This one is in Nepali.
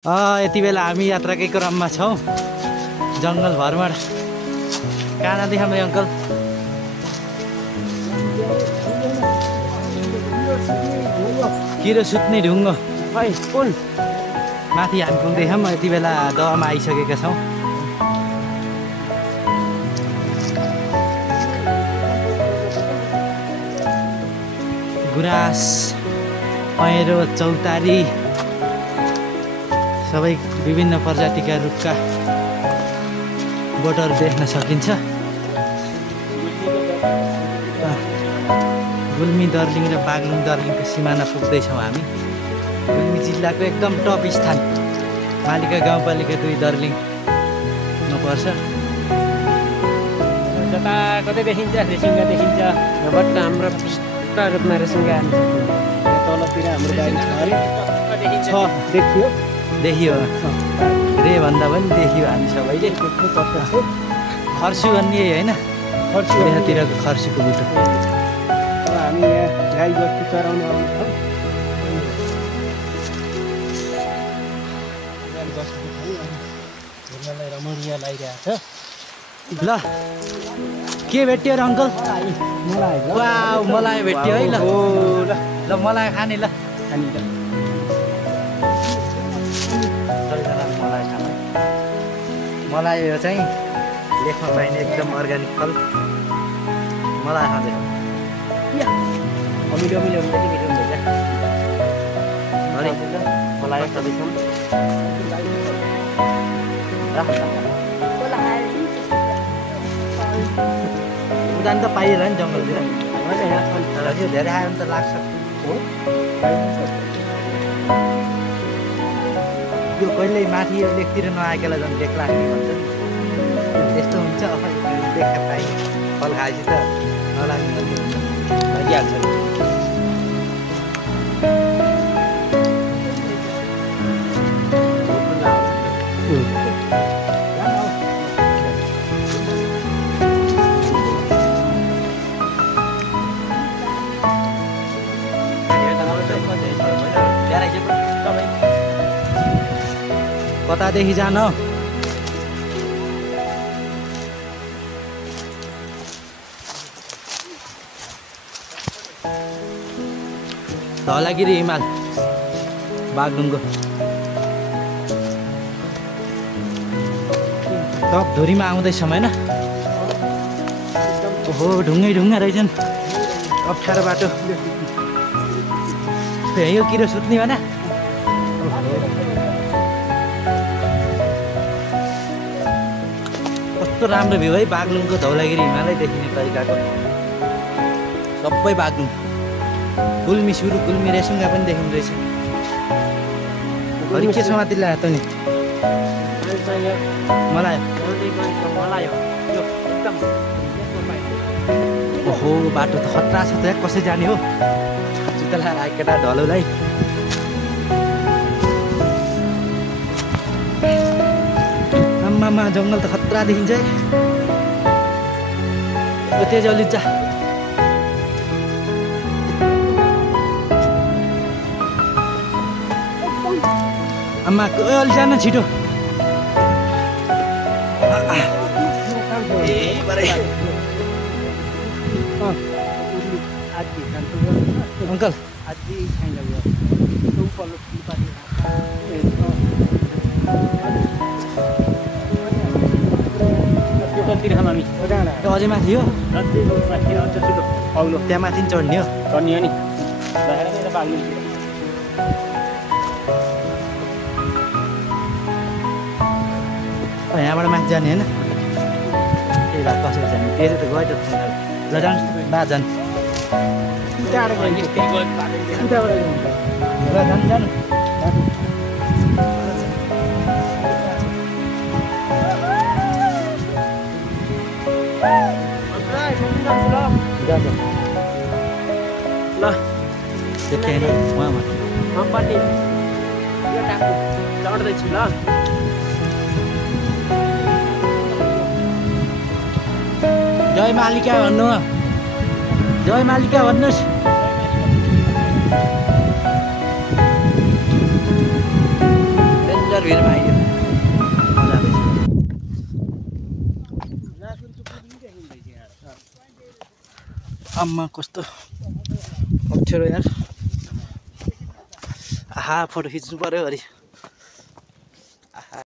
यति बेला हामी यात्राकै क्रममा छौँ जङ्गल भरमाड। कहाँ जाँदै हाम्रो अङ्कल? किरो सुत्ने ढुङ्गो खै कुन माथि हामी पुग्दैछौँ। यति बेला दहमा आइसकेका छौँ। गुराँस, पहेँरो, चौतारी सबै विभिन्न प्रजातिका रुखका बोटहरू देख्न सकिन्छ। गुल्मी दर्लिङ र बागलुङ दर्लिङको सिमाना पुग्दैछौँ हामी। गुल्मी जिल्लाको एकदम टप स्थान मालिका गाउँपालिका 2 दर्लिङमा पर्छ। जता कतै देखिन्छ रेसिङ्गा देखिन्छ। यहाँबाट हाम्रो पुष्ट रूपमा रेसिङ्गा हाल्नु सक्छ। तलतिर हाम्रो गाडी छ अरे छ देखियो देखियो रे भन्दा पनि देखियो हामी सबैले। खर्सु भन्ने होइन, यतातिरको खर्सुको बुटो। अब हामी यहाँ गाई बस्तु चराउन आउँछौँ। गाई बस्तु हेर्नलाई रमणीय लागिरहेको छ। ल के भेट्यो र अङ्कल? मलाई वाउ, मलाई भेट्यो है। ल ल मलाई खाने ल खाने त मलाई यो चाहिँ लेखमा पाइने एकदम अर्ग्यानिक फल मलाई खाँदै अमिलो अमिलो हुन्छ कि मिठो हुन्छ क्या? अरे मलाई खाँदैछौँ। उदान त पाइएला नि जङ्गलतिर। होइन यहाँ तर यो धेरै आयो भने त लाग्छ। यो कहिल्यै माथि यो लेखतिर नआएकोलाई झन् लेख लाग्ने भन्छ नि, त्यस्तो हुन्छ। लेख पाइने फल खाएपछि त नलाग्ने जति हुन्छ, लागिहाल्छ। कतादेखि जान? धौलागिरी हिमाल बागलुङको टप धुरीमा आउँदैछौँ होइन? ओहो ढुङ्गै ढुङ्गा रहेछन्, अप्ठ्यारो बाटो। यो किरो सुत्ने भने कस्तो राम्रो भ्यू है बागलुङको धौलागिरी हिमालै देखिने तरिकाको। सबै बागलुङ, गुल्मी सुरु, गुल्मी रेसुङ्गा पनि देखिँदो रहेछ। अरू के छ माथि ल्याएको नि? मलाई ओहो बाटो त खतरा छ त। कसै जाने हो? जुत्ता लगाएर आए केटा ढलौलाई। आम्मामा जङ्गल त खतरा देखिन्छ है। यो तेज लिन्छ। आम्मा अलि जान छिटो। अङ्कल हामी अझै माथि हो, औलो त्यहाँ माथि चढ्ने हो। चढ्ने हो नि बाग्लुङतिर। यहाँबाट माथि जाने होइन? त्यही भए कसरी जाने? तेरो त गयो त। ल जानुहोस् बा जानु। ल जानु जानु। ल देखेन उहाँमा पनि यो टापु चढ्दैछु। ल जय मालिका भन्नु, जय मालिका भन्नुहोस्। आम्मा कस्तो अप्ठ्यारो यार आहा फोटो खिच्नु पर्यो अरे